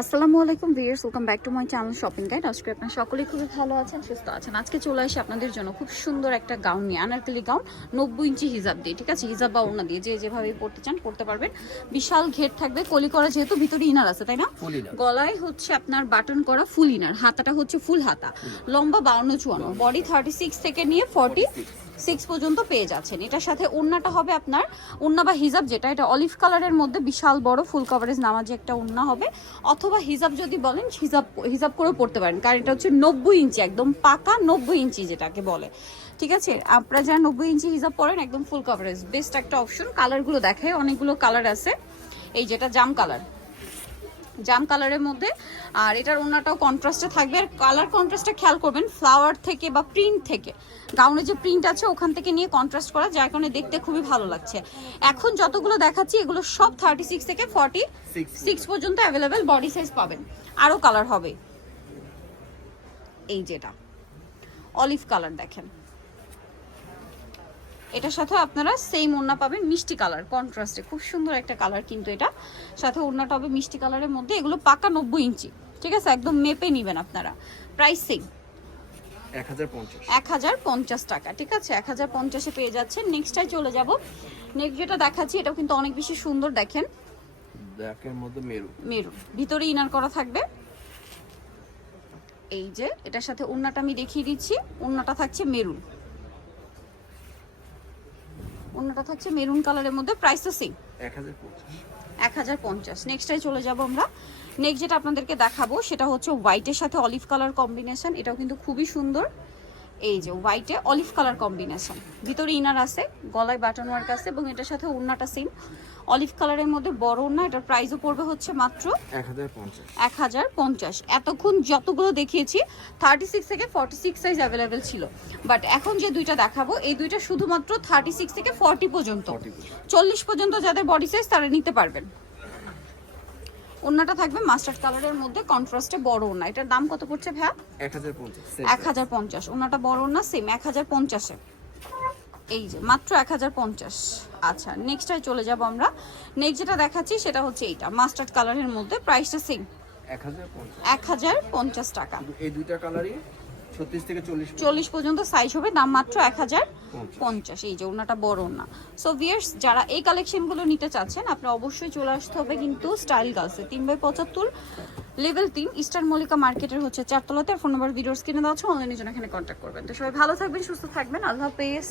আসসালামু আলাইকুম viewers welcome back to my channel shopping guide আজকে আপনারা সকলেই খুবই ভালো আছেন সুস্থ আছেন। আজকে চলে আসি আপনাদের জন্য খুব সুন্দর একটা গাউন নিয়ে আনারকলি গাউন নব্বই ইঞ্চি হিজাব দিয়ে ঠিক আছে? হিজাব বা ওড়না দিয়ে যে যেভাবে পড়তে চান পড়তে পারবেন। বিশাল ঘের থাকবে কলি করা যেহেতু ভিতরে ইনার আছে তাই না? গলায় হচ্ছে আপনার বাটন করা ফুল ইনার হাতাটা হচ্ছে ফুল হাতা। লম্বা বাউন্ন চুয়ান্ন বডি থার্টি সিক্স থেকে নিয়ে ফর্টি সিক্স পর্যন্ত পেয়ে যাচ্ছেন। এটার সাথে ওড়নাটা হবে আপনার ওড়না বা হিজাব যেটা, এটা অলিভ কালারের মধ্যে বিশাল বড় ফুল কভারেজ নামাজি একটা ওড়না হবে। অথবা হিজাব যদি বলেন, হিজাব হিজাব করেও পড়তে পারেন, কারণ এটা হচ্ছে নব্বই ইঞ্চি, একদম পাকা নব্বই ইঞ্চি যেটাকে বলে। ঠিক আছে? আপনারা যারা নব্বই ইঞ্চি হিজাব পরেন, একদম ফুল কভারেজ বেস্ট একটা অপশন কালারগুলো দেখে অনেকগুলো কালার আছে। এই যেটা জাম কালার জাম কালারের মধ্যে। আর এটার ওনাটাও কন্ট্রাস্টে থাকবে। আর কালার কন্ট্রাস্টটা খেয়াল করবেন ফ্লাওয়ার থেকে বা প্রিন্ট থেকে। গাউনে যে প্রিন্ট আছে, ওখান থেকে নিয়ে কন্ট্রাস্ট করা, যার কারণে দেখতে খুবই ভালো লাগছে। এখন যতগুলো দেখাচ্ছি, এগুলো সব থার্টি সিক্স থেকে ফর্টি সিক্স পর্যন্ত অ্যাভেলেবেল বডি সাইজ পাবেন। আরও কালার হবে। এই যেটা। অলিভ কালার দেখেন। এটার সাথে আপনারা সেম ওড়না পাবেন মিষ্টি কালার কন্ট্রাস্টে খুব সুন্দর একটা কালার কিন্তু এটা। সাথে ওড়নাটা হবে মিষ্টি কালারের মধ্যে এগুলো পাকা নব্বই ইঞ্চি ঠিক আছে? একদম মেপে নেবেন আপনারা। প্রাইস সেম এক হাজার পঞ্চাশ। টাকা ঠিক আছে? এক হাজার পঞ্চাশে পেয়ে যাচ্ছেন। নেক্সটটাই চলে যাব। নেক্সট যেটা দেখাচ্ছি এটাও কিন্তু অনেক বেশি সুন্দর দেখেন। ব্ল্যাকের মধ্যে মেরু। ভিতরে ইনার করা থাকবে। এই যে এটার সাথে ওড়নাটা আমি দেখিয়ে দিচ্ছি। ওড়নাটা থাকছে মেরুন। ওড়নাটা থাকছে মেরুন কালারের মধ্যে প্রাইস তো সেম এক হাজার পঞ্চাশ। নেক্সটটাই চলে যাব আমরা। নেক্সট যেটা আপনাদেরকে দেখাবো সেটা হচ্ছে হোয়াইটের সাথে অলিভ কালার কম্বিনেশন এটাও কিন্তু খুবই সুন্দর। এই যে হোয়াইটে অলিভ কালার কম্বিনেশন ভিতরে ইনার আছে গলায় বাটন ওয়ার্ক আছে এবং এটার সাথে ওড়নাটা সেম অলিভ কালারের মধ্যে বড় ওড়না এটার প্রাইসও পড়বে হচ্ছে মাত্র এক হাজার পঞ্চাশ। এতক্ষণ যতগুলো দেখিয়েছি থার্টি সিক্স থেকে ফর্টি সিক্স সাইজ অ্যাভেলেবেল ছিল। বাট এখন যে দুইটা দেখাবো এই দুইটা শুধুমাত্র থার্টি সিক্স থেকে ফর্টি পর্যন্ত। 40 পর্যন্ত। চল্লিশ পর্যন্ত যাদের বডি সাইজ তারা নিতে পারবেন। ওড়নাটা থাকবে মাস্টার্ড কালারের মধ্যে কন্ট্রাস্টে বড় ওড়না। এটার দাম কত পড়ছে ভ্যা এক হাজার পঞ্চাশ ওনাটা বড় না সেম এক হাজার পঞ্চাশে। এই যে মাত্র এক হাজার পঞ্চাশ। আচ্ছা নেক্সটটায় চলে যাব আমরা। নেক্সট যেটা দেখাচ্ছি সেটা হচ্ছে এইটা। মাস্টার্ড কালারের মধ্যে প্রাইসটা সেম এক হাজার পঞ্চাশ। টাকা। এই দুইটা কালারই ছত্রিশ থেকে চল্লিশ চল্লিশ পর্যন্ত সাইজ হবে দাম মাত্র এক হাজার। পঞ্চাশ। এই যে ওনাটা বড় না। সো ভিয়ার্স যারা এই কালেকশনগুলো নিতে চাচ্ছেন আপনার অবশ্যই চলে আসতে হবে কিন্তু স্টাইল গার্লসে তিন বাই পঁচাত্তর লেভেল তিন ইস্টার্ন মল্লিকা মার্কেটের হচ্ছে চারতলাতে। ফোন নম্বর ভিডিওস কিনে দেওয়া হচ্ছে অনলাইনের জন্য এখানে কন্ট্যাক্ট করবেন। তো সবাই ভালো থাকবেন, সুস্থ থাকবেন। আল্লাহ হাফেজ।